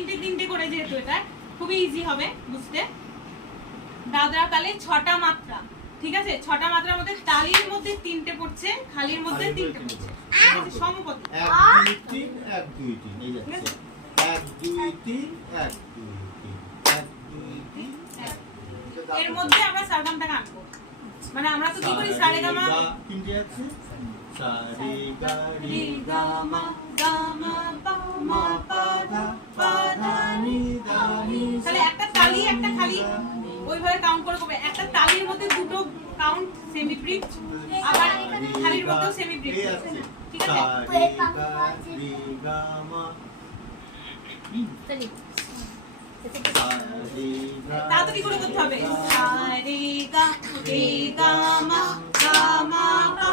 তিনটে তিনটে করে, যেহেতু এটা খুবই ইজি হবে বুঝতে। দাদরা তালে 6টা মাত্রা, ঠিক আছে? 6টা মাত্রার মধ্যে তালির মধ্যে 3টে পড়ছে, খালির মধ্যে 3টে পড়ছে, ঠিক আছে? সমপদে 1 2 3 1 2 3 এই যাচ্ছে 1 2 3 1 2 3 1 2 3 1। এর মধ্যে আমরা সারগামটাকে আনবো, মানে আমরা তো কি করি সারেগামা তিনটে আছে, সা রে গা রে রে গা মা গা মা পা মা পা ধা পা ধা নি ধা নি। তাহলে একটা তালি একটা খালি ওইভাবে কাউন্ট করে করবে। একটা তালির মধ্যে দুটো কাউন্ট সেমি ব্রিজ, আবার খালির মধ্যেও সেমি ব্রিজ, ঠিক আছে? তাড়াতাড়ি করে করতে হবে। সা রে গা মা গা মা পা